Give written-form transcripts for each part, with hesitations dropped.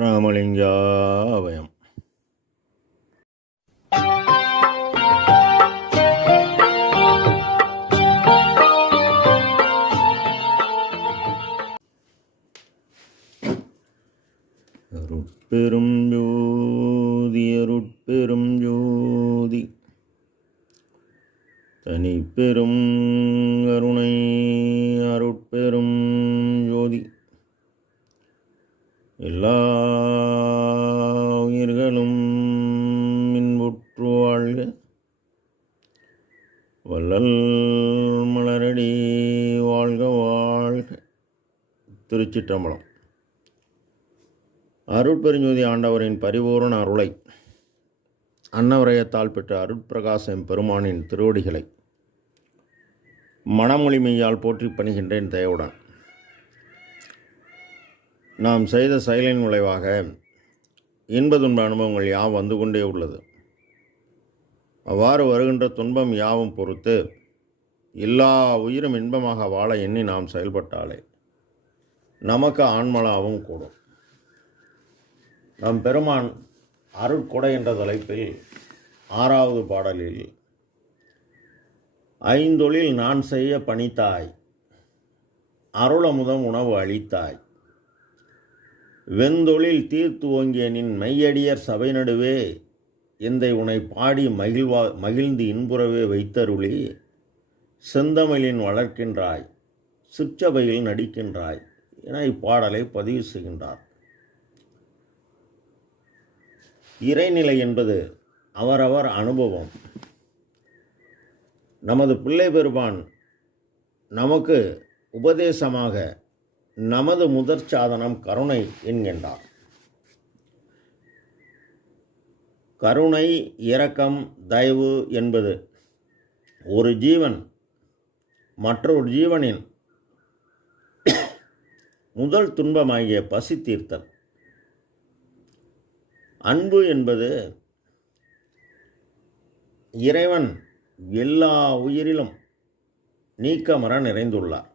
ராமலிங்காவயம். அருட்பெரும் ஜோதி அருட்பெரும் ஜோதி தனிப்பெரும் கருணை அருட்பெரும் ஜோதி எல்லா உயிர்களும் இன்புற்று வாழ்க. வள்ளல் மலரடி வாழ்க வாழ்க. திருச்சிற்றம்பலம். அருட்பெருஞ்சோதி ஆண்டவரின் பரிபூரண அருளை அன்னவரையத்தால் பெற்ற அருட்பிரகாசம் பெருமானின் திருவடிகளை மனமொழிமையால் போற்றி பணிகின்றேன் தயவுடன். நாம் செய்த செயலின் விளைவாக இன்ப துன்ப அனுபவங்கள் யாவும் வந்து கொண்டே உள்ளது. அவ்வாறு வருகின்ற துன்பம் யாவும் பொறுத்து எல்லா உயிரும் இன்பமாக வாழ எண்ணி நாம் செயல்பட்டாலே நமக்கு ஆன்மலாவும் கூடும். நம் பெருமான் அருட்கொடை என்ற தலைப்பில் 6வது பாடலில் ஐந்தொழில் நான் செய்ய பணித்தாய், அருளமுதம் உணவு அளித்தாய், வெந்தொழில் தீர்த்து ஓங்கிய நின் மெய்யடியர் சபை நடுவே எந்தை உனை பாடி மகிழ்ந்து இன்புறவே வைத்தருளி செந்தமிழின் வளர்க்கின்றாய், சிற்றபையில் நடிக்கின்றாய் என இப்பாடலை பதிவு செய்கின்றார். இறைநிலை என்பது அவரவர் அனுபவம். நமது பிள்ளை பெருமான் நமக்கு உபதேசமாக நமது முதற் சாதனம் கருணை என்கின்றார். கருணை, இரக்கம், தயவு என்பது ஒரு ஜீவன் மற்றொரு ஜீவனின் முதல் துன்பமாகிய பசி தீர்த்தல். அன்பு என்பது இறைவன் எல்லா உயிரிலும் நீக்கமற நிறைந்துள்ளார்.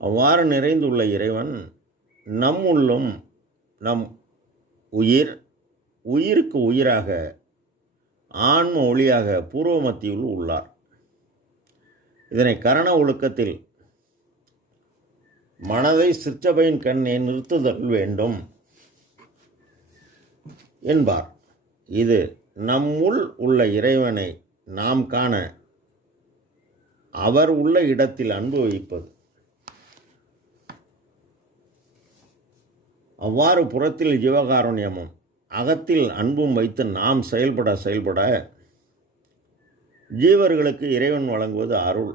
அவ்வாறு நிறைந்துள்ள இறைவன் நம்முள்ளும் நம் உயிருக்கு உயிராக ஆன்ம ஒளியாக பூர்வ மத்தியில் உள்ளார். இதனை கரண ஒழுக்கத்தில் மனதை சிற்றபையின் கண்ணே நிறுத்துதல் வேண்டும் என்பார். இது நம்முள் உள்ள இறைவனை நாம் காண அவர் உள்ள இடத்தில் அன்பு வைப்பது. அவ்வாறு புறத்தில் ஜீவகாருண்யமும் அகத்தில் அன்பும் வைத்து நாம் செயல்பட ஜீவர்களுக்கு இறைவன் வழங்குவது அருள்.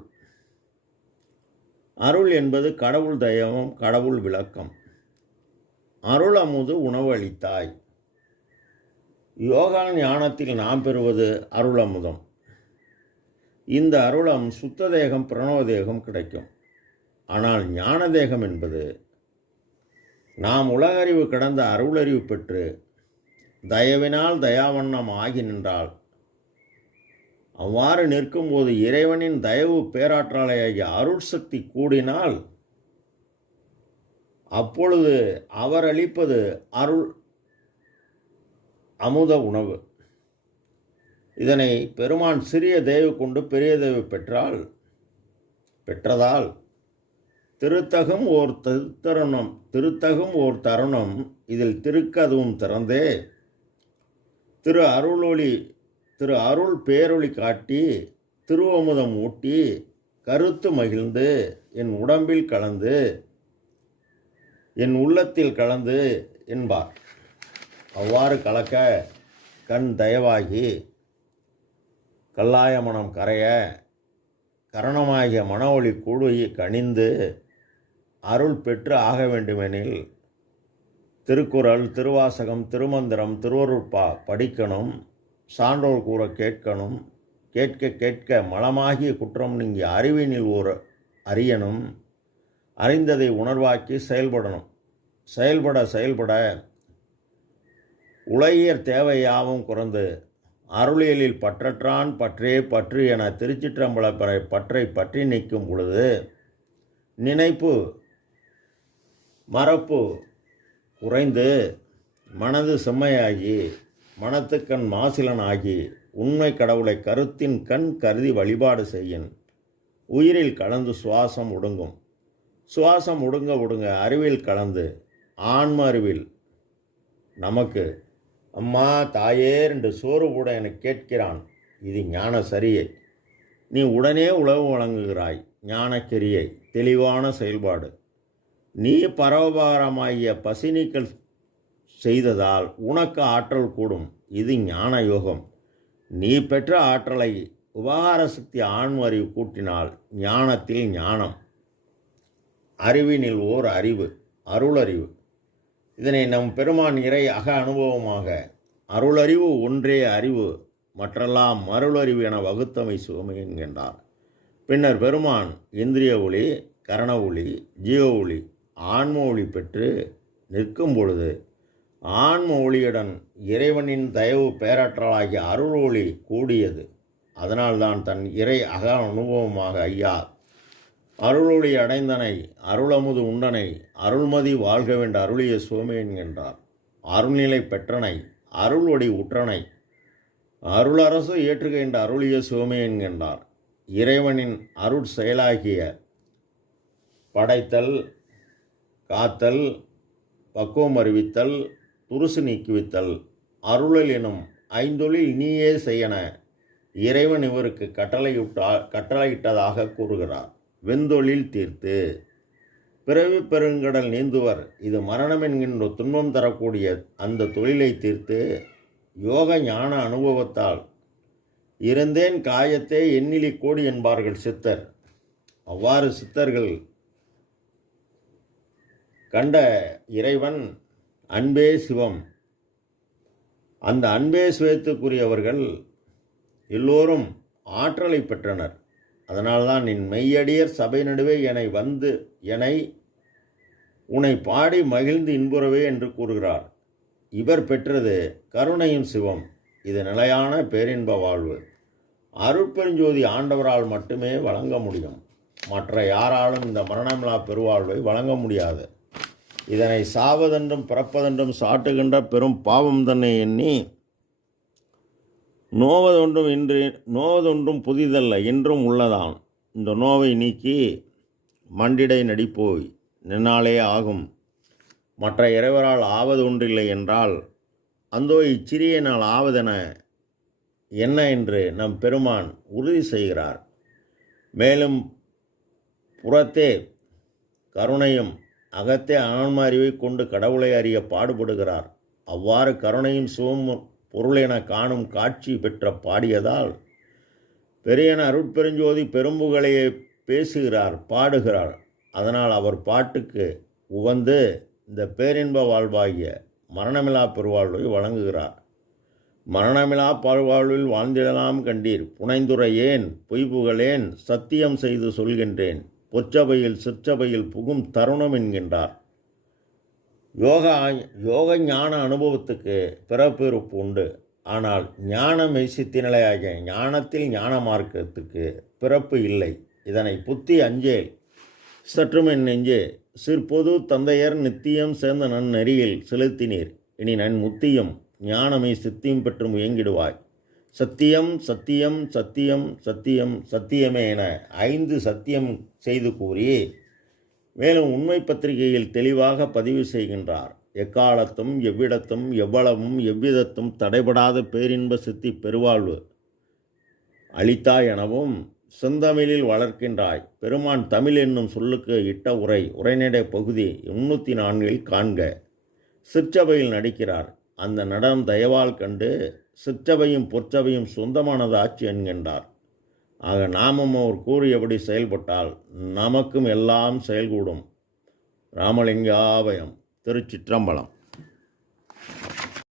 அருள் என்பது கடவுள் தயவம், கடவுள் விளக்கம். அருள் அமுது உணவு அளித்தாய். யோகா ஞானத்தில் நாம் பெறுவது அருளமுதம். இந்த அருளம் சுத்த தேகம், பிரணவதேகம் கிடைக்கும். ஆனால் ஞான தேகம் என்பது நாம் உலகறிவு கடந்த அருளறிவு பெற்று தயவினால் தயாவண்ணம் ஆகி நின்றால், அவ்வாறு நிற்கும்போது இறைவனின் தயவு பேராற்றலையாகிய அருள் சக்தி கூடினால் அப்பொழுது அவர் அளிப்பது அருள் அமுத உணவு. இதனை பெருமான் சிறிய தேவை கொண்டு பெரிய தேவை பெற்றதால் திருத்தகும் ஓர் தருணம் இதில் திருக்கதுவும் திறந்தே திரு அருள் பேரொளி காட்டி திருவமுதம் ஊட்டி கருத்து மகிழ்ந்து என் உடம்பில் கலந்து என் உள்ளத்தில் கலந்து என்பார். அவ்வாறு கலக்க கண் தயவாகி கல்லாய மனம் கரைய கரணமாகிய மன ஒளி கூடுகி கணிந்து அருள் பெற்று ஆக வேண்டுமெனில் திருக்குறள், திருவாசகம், திருமந்திரம், திருவருட்பா படிக்கணும். சான்றோர் கூற கேட்கணும். கேட்க கேட்க மலமாகிய குற்றம் நீங்கி அறிவினில் ஒரு அறியணும். அறிந்ததை உணர்வாக்கி செயல்படணும். செயல்பட உலகியர் தேவையாவும் குறைந்து அருளியலில் பற்றற்றான் பற்றே பற்று என திருச்சிற்றம்பல பற்றை பற்றி நிற்கும் பொழுது நினைப்பு மறப்பு குறைந்து மனது செம்மையாகி மனத்துக்கண் மாசிலனாகி உண்மை கடவுளை கருத்தின் கண் கருதி வழிபாடு செய்யின். உயிரில் கலந்து சுவாசம் ஒடுங்கும். சுவாசம் ஒடுங்க ஒடுங்க அறிவில் கலந்து ஆன்ம அறிவில் நமக்கு அம்மா தாயே என்று சோறு கூட என கேட்கிறான். இது ஞான சரியை. நீ உடனே உழவு வழங்குகிறாய். ஞானக்கிரியை தெளிவான செயல்பாடு. நீ பரோபகாரமாகிய பசி நீக்கல் செய்ததால் உனக்கு ஆற்றல் கூடும். இது ஞான யோகம். நீ பெற்ற ஆற்றலை உபகார சக்தி ஆன்ம அறிவு கூட்டினால் ஞானத்தில் ஞானம். அறிவினில் ஓர் அறிவு, அருளறிவு. இதனை நம் பெருமான் இறை அக அனுபவமாக அருளறிவு ஒன்றே அறிவு, மற்றெல்லாம் மருளறிவு என வகுத்தமை சுகமை என்கின்றார். பின்னர் பெருமான் இந்திரிய ஒளி, கரண ஒளி, ஜீவ ஒளி, ஆன்ம ஒளி பெற்று நிற்கும் பொழுது ஆன்ம ஒளியுடன் இறைவனின் தயவு பேராற்றலாகிய அருள் ஒளி கூடியது. அதனால்தான் தன் இறை அக அனுபவமாக ஐயா அருளொளி அடைந்தனை அருளமுது உண்டனை அருள்மதி வாழ்க வேண்ட அருளிய சுவமே என்கின்றார். அருள்நிலை பெற்றனை அருள் ஒளி உற்றனை அருளரசு ஏற்றுகின்ற அருளிய சுவமே என்கின்றார். இறைவனின் அருள் செயலாகிய படைத்தல், காத்தல், பக்குவம் அறிவித்தல், துருசு நீக்குவித்தல், அருளல் எனும் ஐந்தொழில் நீயே செய்யன இறைவன் இவருக்கு கட்டளையிட்டதாக கூறுகிறார். வெந்தொழில் தீர்த்து பிறவி பெருங்கடல் நீந்துவர். இது மரணம் என்கின்ற துன்பம் தரக்கூடிய அந்த தொழிலை தீர்த்து யோக ஞான அனுபவத்தால் இருந்தேன் காயத்தே எண்ணிலி கோடி என்பார்கள் சித்தர். அவ்வாறு சித்தர்கள் கண்ட இறைவன் அன்பே சிவம். அந்த அன்பே சிவத்துக்குரியவர்கள் எல்லோரும் ஆற்றலை பெற்றனர். அதனால்தான் நின் மெய்யடியர் சபை நடுவே என்னை உன்னை பாடி மகிழ்ந்து இன்புறவே என்று கூறுகிறார். இவர் பெற்றது கருணையும் சிவம். இது நிலையான பேரின்ப வாழ்வு. அருட்பெருஞ்சோதி ஆண்டவரால் மட்டுமே வழங்க முடியும். மற்ற யாராலும் இந்த மரணமில்லா பெருவாழ்வை வழங்க முடியாது. இதனை சாவதென்றும் பிறப்பதென்றும் சாட்டுகின்ற பெரும் பாவம் தன்னை எண்ணி நோவதொன்றும் புதிதல்ல என்றும் உள்ளதான். இந்த நோவை நீக்கி மண்டிடை நடிப்போய் நின்னாலே ஆகும். மற்ற இறைவரால் ஆவது ஒன்றில்லை என்றால் அந்தோ இச்சிறிய நாள் ஆவதென என்ன என்று நம் பெருமான் உறுதி செய்கிறார். மேலும் புறத்தே கருணையும் அகத்தே ஆன்ம அறிவை கொண்டு கடவுளை அறிய பாடுபடுகிறார். அவ்வாறு கருணையும் சிவம் பொருள் என காணும் காட்சி பெற்ற பாடியதால் பெரியன அருட்பெருஞ்சோதி பெரும்புகளையே பேசுகிறார், பாடுகிறார். அதனால் அவர் பாட்டுக்கு உவந்து இந்த பேரின்ப வாழ்வாகிய மரணமில்லா பெருவாழ்வை வழங்குகிறார். மரணமில்லா பெருவாழ்வில் வாழ்ந்திடலாம் கண்டீர் புனைந்துரையேன் பொய்புகளேன் சத்தியம் செய்து சொல்கின்றேன் பொற்சபையில் சிற்சபையில் புகும் தருணம் என்கின்றார். யோக ஞான அனுபவத்துக்கு பிறப்பிறப்பு உண்டு. ஆனால் ஞான மெய்சித்தி நிலையாகிய ஞானத்தில் ஞான மார்க்கத்துக்கு பிறப்பு இல்லை. இதனை புத்தி அஞ்சேல் சற்றுமென் நெஞ்சே சிற்பொது தந்தையர் நித்தியம் சேர்ந்த நன்னெறியில் செலுத்தினீர். இனி நன் முத்தியும் ஞானமை சித்தியும் பெற்று முயங்கிடுவாய். சத்தியம் சத்தியம் சத்தியம் சத்தியம் சத்தியமே என 5 சத்தியம் செய்து கூறி மேலும் உண்மை பத்திரிகையில் தெளிவாக பதிவு செய்கின்றார். எக்காலத்தும் எவ்விடத்தும் எவ்வளவும் எவ்விதத்தும் தடைபடாத பேரின்ப சித்தி பெருவாழ்வு அளித்தாய் எனவும் செந்தமிழில் வளர்க்கின்றாய். பெருமான் தமிழ் என்னும் சொல்லுக்கு இட்ட உரைநடை பகுதி 304 காண்க. சிற்சபையில் நடிக்கிறார். அந்த நடனம் தயவால் கண்டு சிற்சபையும் பொற்சபையும் சொந்தமானது ஆட்சி என்கின்றார். ஆக நாமும் அவர் கூறியபடி செயல்பட்டால் நமக்கும் எல்லாம் செயல்கூடும். ராமலிங்காபயம். திருச்சிற்றம்பலம்.